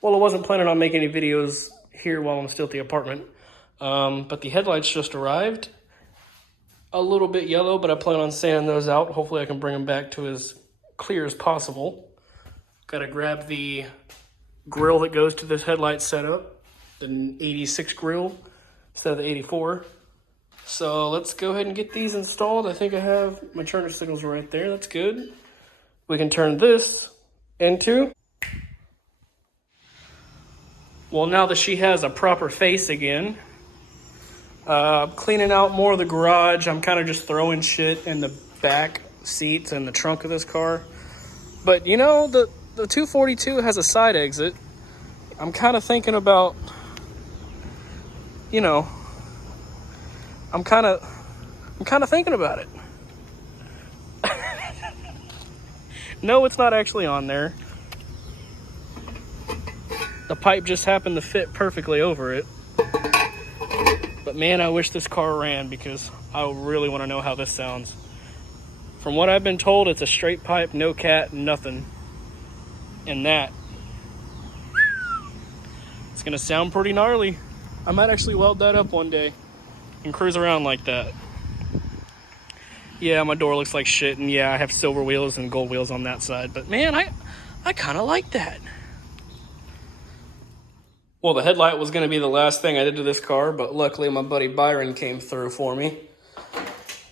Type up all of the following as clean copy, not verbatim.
Well, I wasn't planning on making any videos here while I'm still at the apartment. But the headlights just arrived. A little bit yellow, but I plan on sanding those out. Hopefully I can bring them back to as clear as possible. Gotta grab the grill that goes to this headlight setup, the 86 grill instead of the 84. So let's go ahead and get these installed. I think I have my turner signals right there. That's good. We can turn this into, well, now that she has a proper face again, cleaning out more of the garage. I'm kind of just throwing shit in the back seats and the trunk of this car. But you know, the 242 has a side exit. I'm kind of thinking about, you know, I'm kind of thinking about it. No, it's not actually on there. The pipe just happened to fit perfectly over it. But man, I wish this car ran because I really want to know how this sounds. From what I've been told, it's a straight pipe, no cat, nothing. And that, it's gonna sound pretty gnarly. I might actually weld that up one day and cruise around like that. Yeah, my door looks like shit, and yeah, I have silver wheels and gold wheels on that side, but man, I kind of like that. Well, the headlight was going to be the last thing I did to this car, but luckily my buddy Byron came through for me.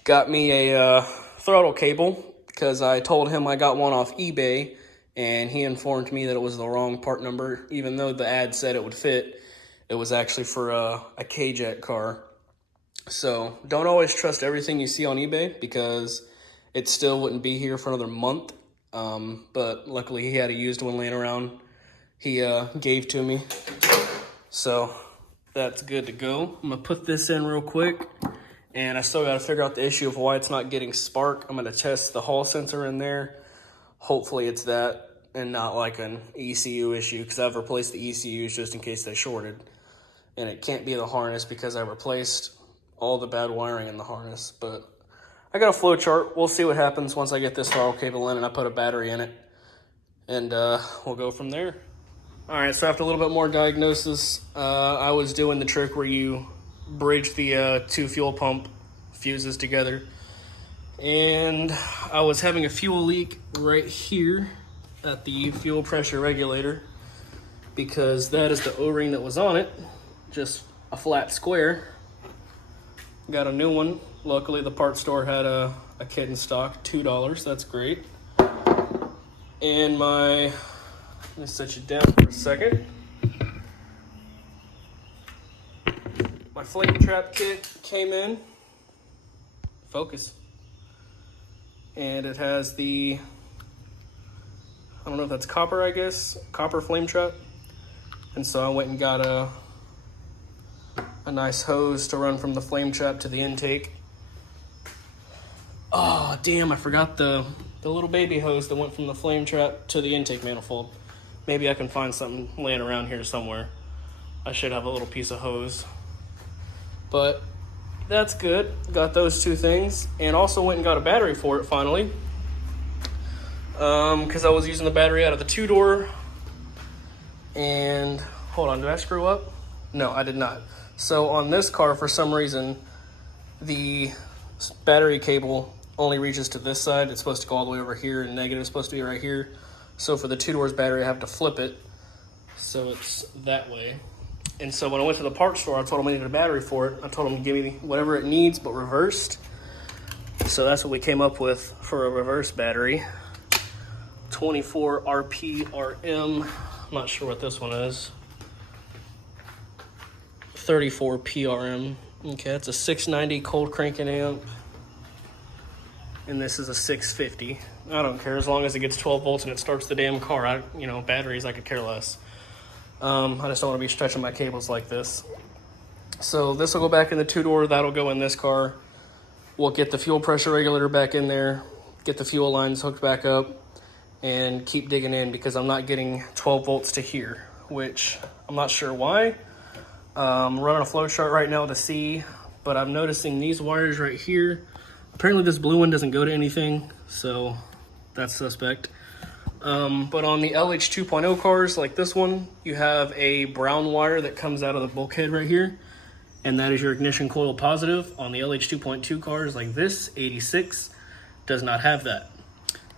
Got me a throttle cable, because I told him I got one off eBay, and he informed me that it was the wrong part number. Even though the ad said it would fit, it was actually for a K-Jet car. So don't always trust everything you see on eBay, because it still wouldn't be here for another month. But luckily he had a used one laying around. He gave to me. So that's good to go. I'm gonna put this in real quick, and I still gotta figure out the issue of why it's not getting spark. I'm gonna test the hall sensor in there. Hopefully it's that and not like an ECU issue, because I've replaced the ECUs just in case they shorted. And it can't be the harness because I replaced all the bad wiring in the harness. But I got a flow chart. We'll see what happens once I get this throttle cable in and I put a battery in it. And we'll go from there. All right, so after a little bit more diagnosis, I was doing the trick where you bridge the two fuel pump fuses together. And I was having a fuel leak right here at the fuel pressure regulator, because that is the O-ring that was on it, just a flat square. Got a new one. Luckily the parts store had a kit in stock, $2, that's great. And let me set you down for a second. My flame trap kit came in. Focus. And it has the, I don't know if that's copper, I guess, copper flame trap. And so I went and got a nice hose to run from the flame trap to the intake. Oh, damn, I forgot the little baby hose that went from the flame trap to the intake manifold. Maybe I can find something laying around here somewhere. I should have a little piece of hose. But that's good. Got those two things. And also went and got a battery for it finally. Because I was using the battery out of the two-door. And hold on, did I screw up? No, I did not. So on this car, for some reason, the battery cable only reaches to this side. It's supposed to go all the way over here, and negative is supposed to be right here. So for the two-doors battery, I have to flip it, so it's that way. And so when I went to the parts store, I told them I needed a battery for it. I told them to give me whatever it needs, but reversed. So that's what we came up with for a reverse battery. 24 RPRM. I'm not sure what this one is. 34 PRM. Okay, that's a 690 cold cranking amp. And this is a 650. I don't care, as long as it gets 12 volts and it starts the damn car. Batteries, I could care less. I just don't want to be stretching my cables like this. So this will go back in the two-door. That'll go in this car. We'll get the fuel pressure regulator back in there, get the fuel lines hooked back up, and keep digging in, because I'm not getting 12 volts to here, which I'm not sure why. I'm running a flow chart right now to see, but I'm noticing these wires right here. Apparently this blue one doesn't go to anything, so that's suspect. But on the LH 2.0 cars like this one, you have a brown wire that comes out of the bulkhead right here, and that is your ignition coil positive. On the LH 2.2 cars like this, 86, does not have that.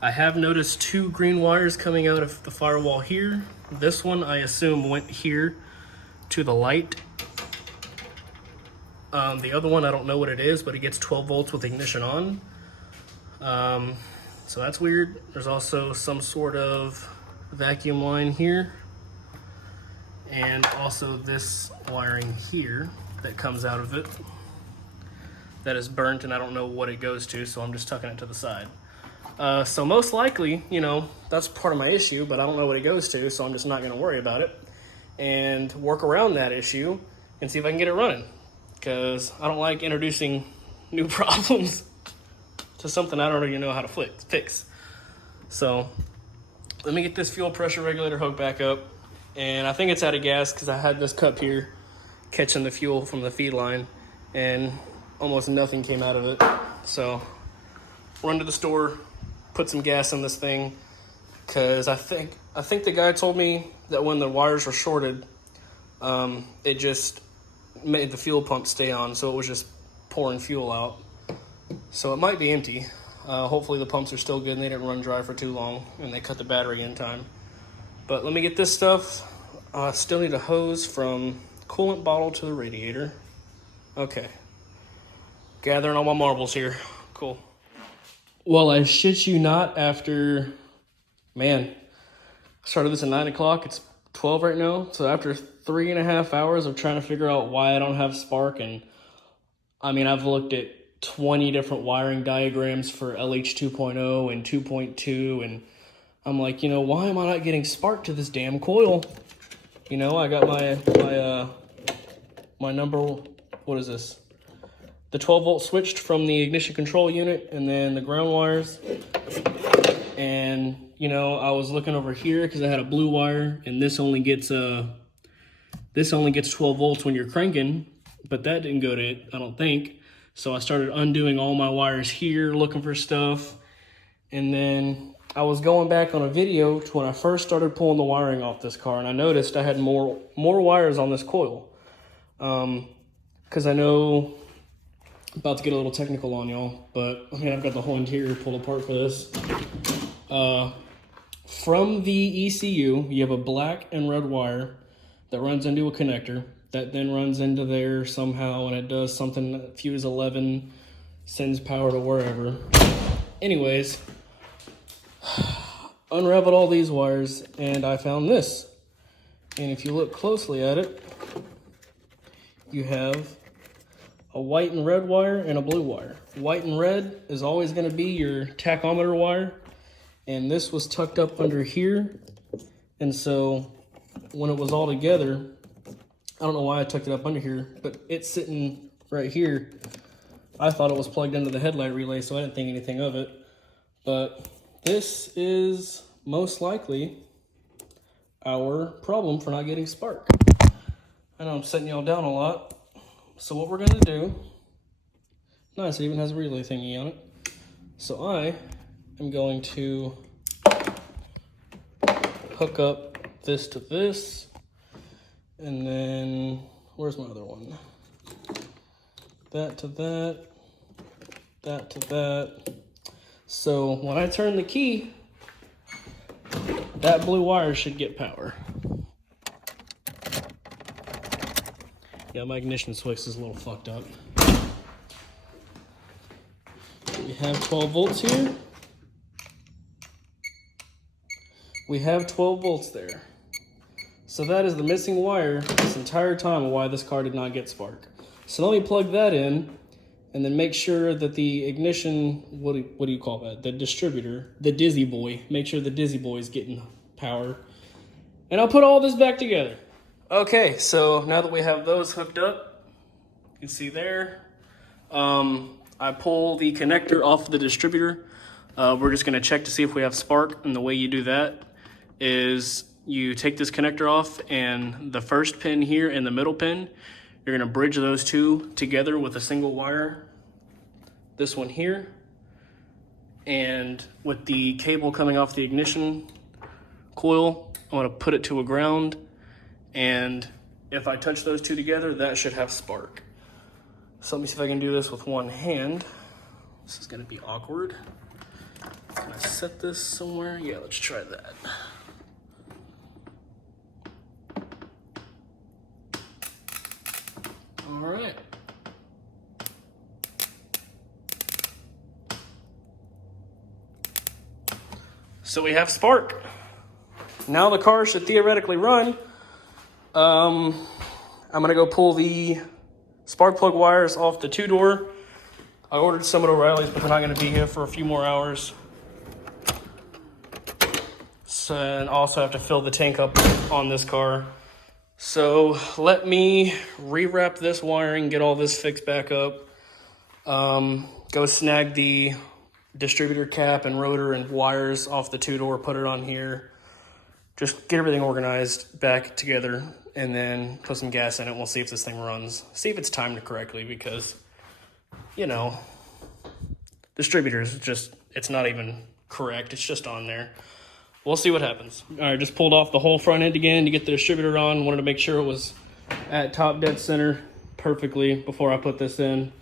I have noticed 2 green wires coming out of the firewall here. This one, I assume, went here to the light. The other one, I don't know what it is, but it gets 12 volts with ignition on. So that's weird. There's also some sort of vacuum line here, and also this wiring here that comes out of it that is burnt, and I don't know what it goes to, so I'm just tucking it to the side. So most likely, you know, that's part of my issue, but I don't know what it goes to, so I'm just not going to worry about it and work around that issue and see if I can get it running, because I don't like introducing new problems to something I don't even know how to fix. So let me get this fuel pressure regulator hooked back up, and I think it's out of gas because I had this cup here catching the fuel from the feed line and almost nothing came out of it. So run to the store, put some gas in this thing, because I think the guy told me that when the wires were shorted, it just made the fuel pump stay on, so it was just pouring fuel out. So it might be empty. Hopefully the pumps are still good and they didn't run dry for too long and they cut the battery in time. But let me get this stuff. I still need a hose from coolant bottle to the radiator. Okay. Gathering all my marbles here. Cool. Well, I shit you not, after, man, started this at 9 o'clock. It's 12 right now. So after 3.5 hours of trying to figure out why I don't have spark, and I mean, I've looked at 20 different wiring diagrams for LH 2.0 and 2.2, and I'm like, you know, why am I not getting spark to this damn coil? You know, I got my number, what is this? The 12 volt switched from the ignition control unit, and then the ground wires. And, you know, I was looking over here because I had a blue wire, and this only gets 12 volts when you're cranking, but that didn't go to it, I don't think. So I started undoing all my wires here, looking for stuff. And then I was going back on a video to when I first started pulling the wiring off this car, and I noticed I had more wires on this coil. Because I know, about to get a little technical on y'all, but I mean, I've got the whole interior pulled apart for this. From the ECU, you have a black and red wire that runs into a connector that then runs into there somehow, and it does something, fuse 11, sends power to wherever. Anyways, unraveled all these wires, and I found this. And if you look closely at it, you have a white and red wire and a blue wire. White and red is always going to be your tachometer wire, and this was tucked up under here. And so when it was all together, I don't know why I tucked it up under here, but it's sitting right here. I thought it was plugged into the headlight relay, so I didn't think anything of it. But this is most likely our problem for not getting spark. I know I'm setting y'all down a lot. So what we're gonna do, nice, it even has a relay thingy on it. So I am going to hook up this to this, and then, where's my other one? That to that, that to that. So when I turn the key, that blue wire should get power. Yeah, my ignition switch is a little fucked up. We have 12 volts here. We have 12 volts there. So that is the missing wire this entire time of why this car did not get spark. So let me plug that in and then make sure that the ignition, what do you call that? The distributor, the Dizzy Boy, make sure the Dizzy Boy is getting power. And I'll put all this back together. Okay, so now that we have those hooked up, you can see there, I pull the connector off the distributor. We're just gonna check to see if we have spark, and the way you do that is you take this connector off, and the first pin here and the middle pin, you're gonna bridge those two together with a single wire, this one here, and with the cable coming off the ignition coil. I'm gonna put it to a ground, and if I touch those two together, that should have spark. So let me see if I can do this with one hand. This is gonna be awkward. Can I set this somewhere? Yeah, let's try that. All right. So we have spark. Now the car should theoretically run. I'm gonna go pull the spark plug wires off the two-door. I ordered some at O'Reilly's, but they're not gonna be here for a few more hours. So, and also have to fill the tank up on this car. So let me rewrap this wiring, get all this fixed back up. Go snag the distributor cap and rotor and wires off the two-door, put it on here. Just get everything organized back together, and then put some gas in it. We'll see if this thing runs. See if it's timed correctly, because, you know, distributors, it's not even correct. It's just on there. We'll see what happens. All right, just pulled off the whole front end again to get the distributor on. Wanted to make sure it was at top dead center perfectly before I put this in.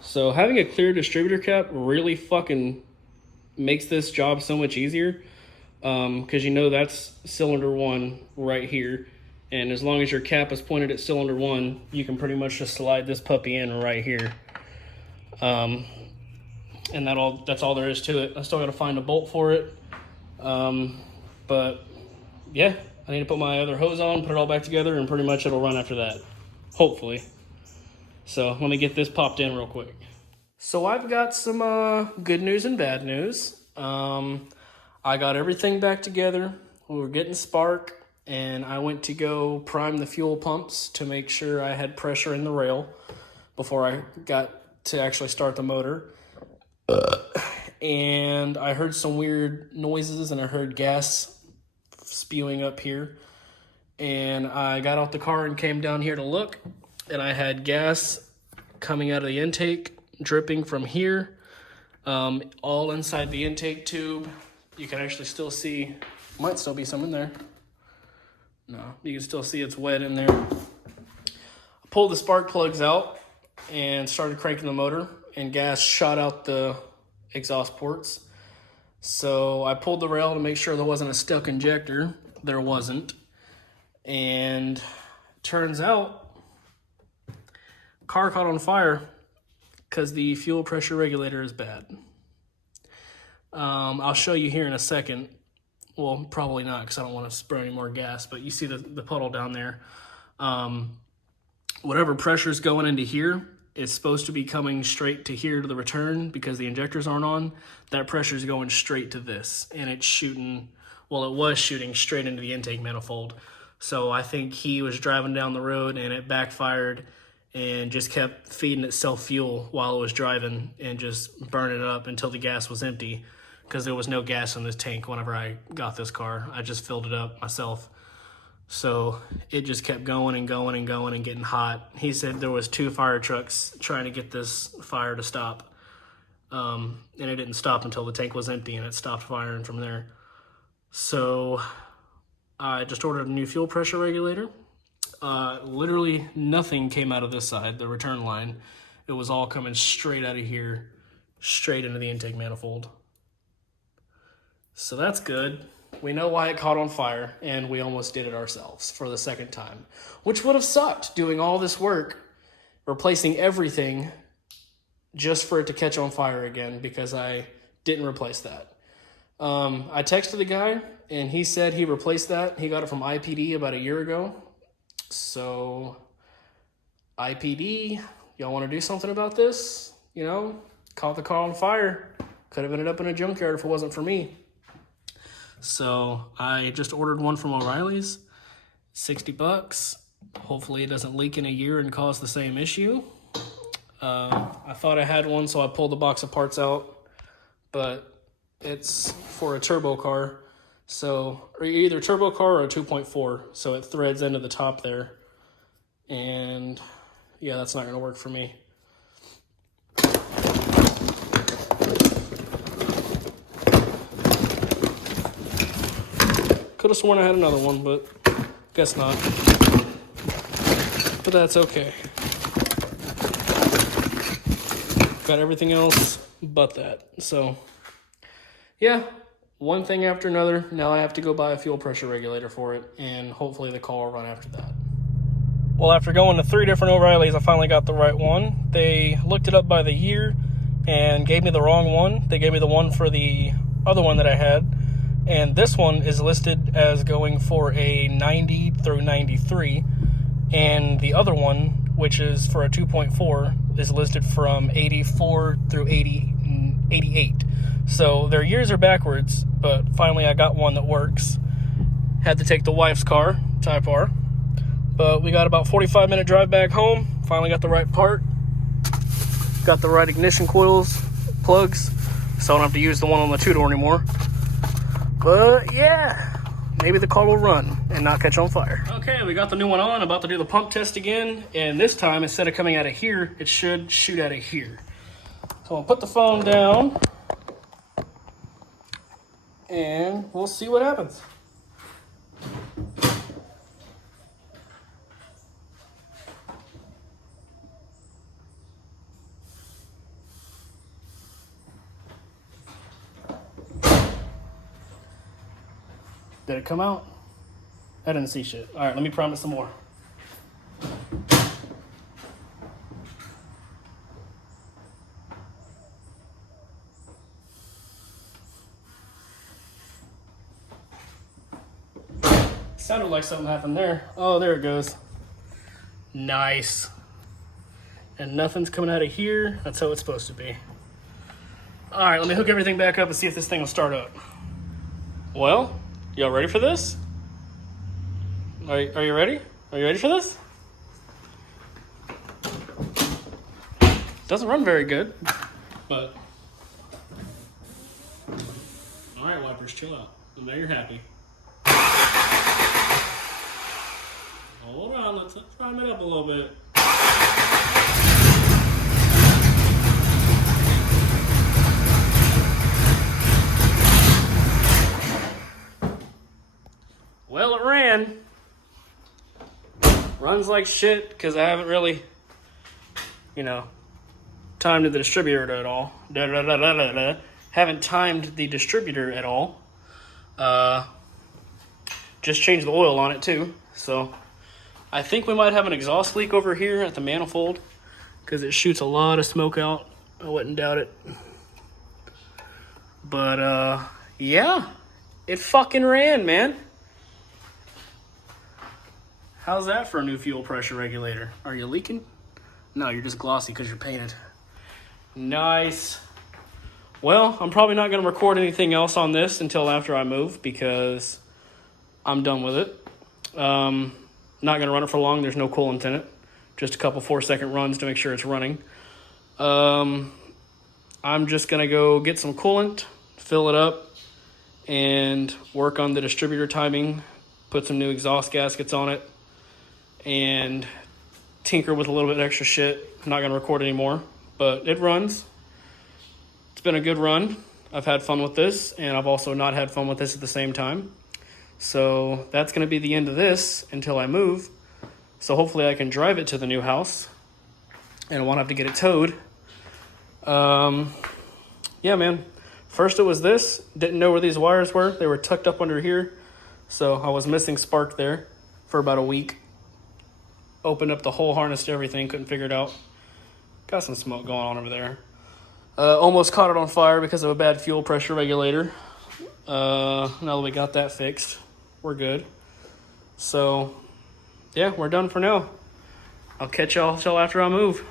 So having a clear distributor cap really fucking makes this job so much easier. Because you know that's cylinder 1 right here. And as long as your cap is pointed at cylinder 1, you can pretty much just slide this puppy in right here. And that's all there is to it. I still got to find a bolt for it. But yeah, I need to put my other hose on, put it all back together, and pretty much it'll run after that. Hopefully. So let me get this popped in real quick. So I've got some good news and bad news. I got everything back together. We were getting spark, and I went to go prime the fuel pumps to make sure I had pressure in the rail before I got to actually start the motor. And I heard some weird noises, and I heard gas spewing up here. And I got out the car and came down here to look, and I had gas coming out of the intake, dripping from here, all inside the intake tube. You can actually still see, might still be some in there. No, you can still see it's wet in there. I pulled the spark plugs out and started cranking the motor, and gas shot out the exhaust ports. So I pulled the rail to make sure there wasn't a stuck injector. There wasn't. And turns out, car caught on fire because the fuel pressure regulator is bad. I'll show you here in a second. Well, probably not, because I don't want to spray any more gas, but you see the puddle down there. Whatever pressure's going into here is supposed to be coming straight to here to the return, because the injectors aren't on. That pressure's going straight to this, and it's shooting, well, it was shooting straight into the intake manifold. So I think he was driving down the road and it backfired and just kept feeding itself fuel while it was driving and just burning it up until the gas was empty, because there was no gas in this tank whenever I got this car. I just filled it up myself. So it just kept going and going and going and getting hot. He said there was 2 fire trucks trying to get this fire to stop. And it didn't stop until the tank was empty, and it stopped firing from there. So I just ordered a new fuel pressure regulator. Literally nothing came out of this side, the return line. It was all coming straight out of here, straight into the intake manifold. So that's good. We know why it caught on fire, and we almost did it ourselves for the second time, which would have sucked, doing all this work, replacing everything just for it to catch on fire again, because I didn't replace that. I texted the guy, and he said he replaced that. He got it from IPD about a year ago. So IPD, y'all want to do something about this? You know, caught the car on fire. Could have ended up in a junkyard if it wasn't for me. So I just ordered one from O'Reilly's, $60. Hopefully it doesn't leak in a year and cause the same issue. I thought I had one, so I pulled the box of parts out, but it's for a turbo car. So either turbo car or a 2.4, so it threads into the top there. And yeah, that's not going to work for me. Could have sworn I had another one, but guess not. But that's okay. Got everything else but that. So, yeah, one thing after another. Now I have to go buy a fuel pressure regulator for it, and hopefully the car will run after that. Well, after going to 3 different O'Reillys, I finally got the right one. They looked it up by the year and gave me the wrong one. They gave me the one for the other one that I had, and this one is listed as going for a 90 through 93, and the other one, which is for a 2.4, is listed from 84 through 88. So their years are backwards, but finally I got one that works. Had to take the wife's car, Type R. But we got about 45-minute drive back home. Finally got the right part. Got the right ignition coils, plugs, so I don't have to use the one on the 2-door anymore. But yeah, maybe the car will run and not catch on fire. Okay, we got the new one on. About to do the pump test again. And this time, instead of coming out of here, it should shoot out of here. So I'll put the phone down and we'll see what happens. Did it come out? I didn't see shit. All right, let me prime it some more. Sounded like something happened there. Oh, there it goes. Nice. And nothing's coming out of here. That's how it's supposed to be. All right, let me hook everything back up and see if this thing will start up. Well, y'all ready for this? Are you ready? Are you ready for this? Doesn't run very good, but... All right, wipers, chill out. And now you're happy. Hold on, let's prime it up a little bit. Well, it ran. Runs like shit because I haven't really, timed the distributor at all. Haven't timed the distributor at all. Just changed the oil on it too. So I think we might have an exhaust leak over here at the manifold because it shoots a lot of smoke out. I wouldn't doubt it. But yeah, it fucking ran, man. How's that for a new fuel pressure regulator? Are you leaking? No, you're just glossy because you're painted. Nice. Well, I'm probably not going to record anything else on this until after I move because I'm done with it. Not going to run it for long. There's no coolant in it. Just a couple 4-second runs to make sure it's running. I'm just going to go get some coolant, fill it up, and work on the distributor timing, put some new exhaust gaskets on it, and tinker with a little bit extra shit. I'm not going to record anymore, but it runs. It's been a good run. I've had fun with this, and I've also not had fun with this at the same time. So that's going to be the end of this until I move. So hopefully I can drive it to the new house, and I won't have to get it towed. Yeah, man. First it was this. Didn't know where these wires were. They were tucked up under here. So I was missing spark there for about a week. Opened up the whole harness to everything, couldn't figure it out. Got some smoke going on over there. Almost caught it on fire because of a bad fuel pressure regulator. Now that we got that fixed, we're good. So, yeah, we're done for now. I'll catch y'all till after I move.